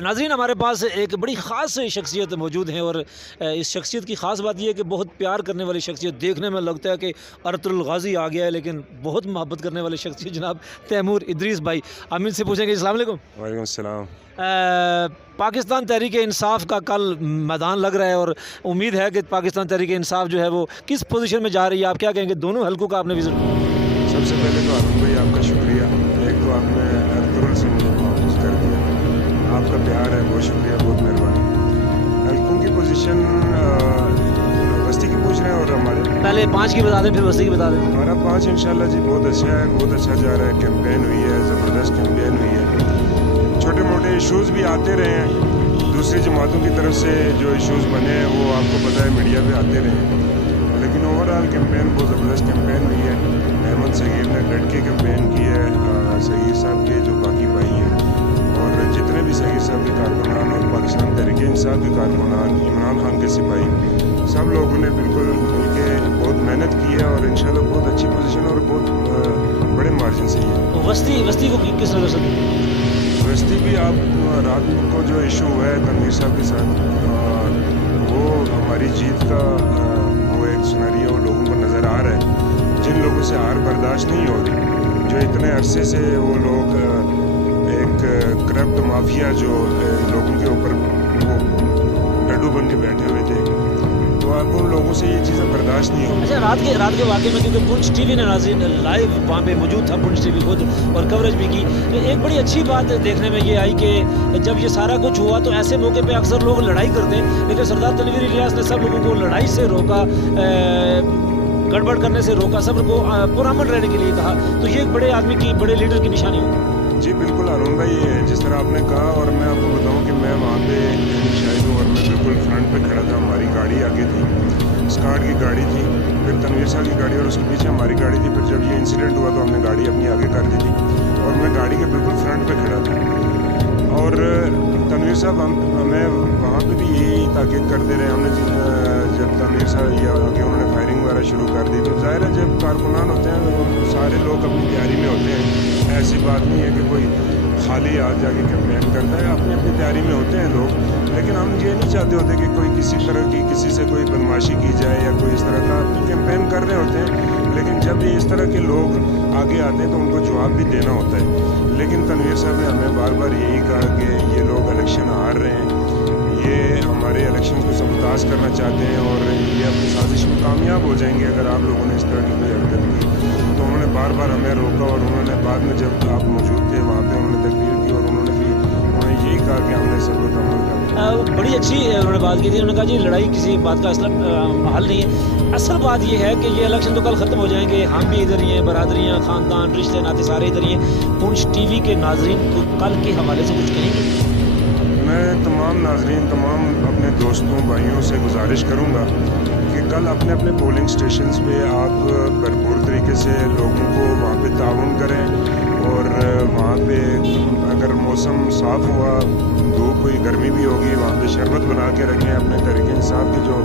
नाज़रीन, हमारे पास एक बड़ी ख़ास शख्सियत मौजूद हैं और इस शख्सियत की ख़ास बात यह है कि बहुत प्यार करने वाली शख्सियत। देखने में लगता है कि अर्तुल गाज़ी आ गया है, लेकिन बहुत मोहब्बत करने वाली शख्सियत जनाब तैमूर इद्रिस भाई। हम इनसे पूछेंगे। अस्सलाम वालेकुम। वालेकुम सलाम। पाकिस्तान तहरीक इंसाफ का कल मैदान लग रहा है और उम्मीद है कि पाकिस्तान तहरीक इंसाफ जो है वो किस पोजीशन में जा रही है, आप क्या कहेंगे? दोनों हलकों का आपने विजिट किया। सबसे पहले तो आलम भाई आपका शुक्रिया, एक तो आपने अर्तुल से मुझे महफूज कर दिया, आपका प्यार है, बहुत शुक्रिया, बहुत मेहरबानी। हलकों की पोजीशन बस्ती की पूछ रहे हैं और हमारे पहले 5 की बता दें फिर बस्ती की बता दें। हमारा 5 इंशाल्लाह जी बहुत अच्छा है, बहुत अच्छा जा रहा है। कैंपेन हुई है, ज़बरदस्त कैंपेन हुई है। छोटे मोटे इशूज़ भी आते रहे हैं, दूसरी जमातों की तरफ से जो इशूज़ बने हैं वो आपको पता है मीडिया पे आते रहे हैं, लेकिन ओवरऑल कैंपेन बहुत ज़बरदस्त कैंपेन हुई है। अहमद सगीर ने डट के कैंपेन की है, सगीर साहब के जो बाकी भाई हैं और जितने भी सगीर साहब के कारकुनान और पाकिस्तान तहरीक इंसाफ के कारकुनान, इमरान खान के सिपाही, सब लोगों ने बिल्कुल मिलके बहुत मेहनत की है और इंशाल्लाह बहुत अच्छी पोजीशन और बहुत बड़े मार्जिन से है। वस्ती को किस नज़र से? वस्ती भी आप रात को जो इशू है तनवीर साहब के साथ, वो हमारी जीत का वो एक सिनेरियो लोगों को नज़र आ रहा है। जिन लोगों से हार बर्दाश्त नहीं हो रही, जो इतने अरसे से वो लोग एक करप्ट माफिया जो लोगों के ऊपर वो डड्डू बन के बैठे हुए थे, तो अब उन लोगों से ये चीज़ें बर्दाश्त नहीं होगी। अच्छा, रात के वाक़े में क्योंकि पुंछ टीवी ने नाज़रीन लाइव वहाँ पे मौजूद था, पुंछ टीवी खुद, और कवरेज भी की। तो एक बड़ी अच्छी बात देखने में ये आई कि जब ये सारा कुछ हुआ तो ऐसे मौके पे अक्सर लोग लड़ाई करते हैं, लेकिन सरदार तनवीर इलियास ने सब लोगों को लड़ाई से रोका, गड़बड़ करने से रोका, सबको पुरअमन रहने के लिए कहा। तो ये एक बड़े आदमी की, बड़े लीडर की निशानी होगी। जी बिल्कुल अरुण भाई, जिस तरह आपने कहा, और मैं आपको बताऊं कि मैं वहाँ पे शायद हूँ और मैं बिल्कुल फ्रंट पे खड़ा था। हमारी गाड़ी आगे थी, स्काट की गाड़ी थी, फिर तनवीर साहब की गाड़ी और उसके पीछे हमारी गाड़ी थी। फिर जब ये इंसिडेंट हुआ तो हमने गाड़ी अपनी आगे कर दी थी और मैं गाड़ी के बिल्कुल फ्रंट पे खड़ा था। और तनवीर साहब हमें वहाँ पे भी यही ताकीद करते रहे। हमने जब तनवीर साहब या आगे उन्होंने फायरिंग वगैरह शुरू कर दी, तो जाहिर है जब कारकुनान होते हैं तो सारे लोग अपनी तैयारी में होते हैं। ऐसी बात नहीं है कि कोई खाली आज जाके कैंपेन करता है, अपनी अपनी तैयारी में होते हैं लोग। लेकिन हम ये नहीं चाहते होते कि कोई किसी तरह की किसी से कोई बदमाशी की जाए या कोई इस तरह का, कैंपेन कर रहे होते हैं। लेकिन जब ये इस तरह के लोग आगे आते हैं तो उनको जवाब भी देना होता है। लेकिन तनवीर साहब ने हमें बार बार यही कहा कि ये लोग इलेक्शन हार रहे हैं, ये हमारे इलेक्शन को सबताज करना चाहते हैं और ये अपनी साजिश में कामयाब हो जाएंगे अगर आप लोगों ने इस तरह की कोई हरकत की। तो उन्होंने बार बार हमें रोका और उन्होंने बाद में जब आप मौजूद थे वहाँ पे उन्होंने तकरीर की और उन्होंने यही कहा कि हमने सब्र का अमल करना। बड़ी अच्छी उन्होंने बात की थी। उन्होंने कहा जी लड़ाई किसी बात का असल हल नहीं है, असल बात ये है कि ये इलेक्शन तो कल ख़त्म हो जाएंगे, हम भी इधर ही हैं, बरादरियाँ, ख़ानदान, रिश्ते नाते सारे इधर ही हैं। पुंछ टीवी के नाजरीन को कल के हवाले से कुछ कहेंगे? मैं तमाम नाजरीन, तमाम अपने दोस्तों भाइयों से गुजारिश करूँगा कि कल अपने अपने पोलिंग स्टेशंस पे आप भरपूर तरीके से लोगों को वहाँ पे ताउन करें और वहाँ पे अगर मौसम साफ़ हुआ, धूप हुई, गर्मी भी होगी, वहाँ पे शरबत बना के रखें। अपने तहरीक इंसाफ के जो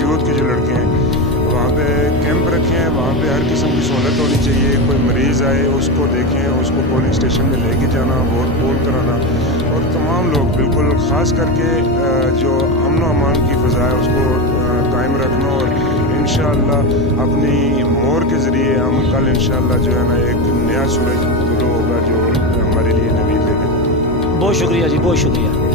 यूथ के जो लड़के हैं वहाँ पे कैंप रखें, वहाँ पे हर किस्म की सहूलत होनी चाहिए। कोई मरीज़ आए उसको देखें, उसको पोलिंग स्टेशन में लेके जाना, वोट पोल कराना, और तमाम लोग बिल्कुल ख़ास करके जो अमन व अमान की फ़ज़ा है उसको कायम रखना। और इंशाअल्लाह अपनी मोर के ज़रिए हम कल इंशाअल्लाह जो है ना एक नया सूरज तुलू होगा जो हमारे लिए नवीद लेके। बहुत शुक्रिया जी, बहुत शुक्रिया।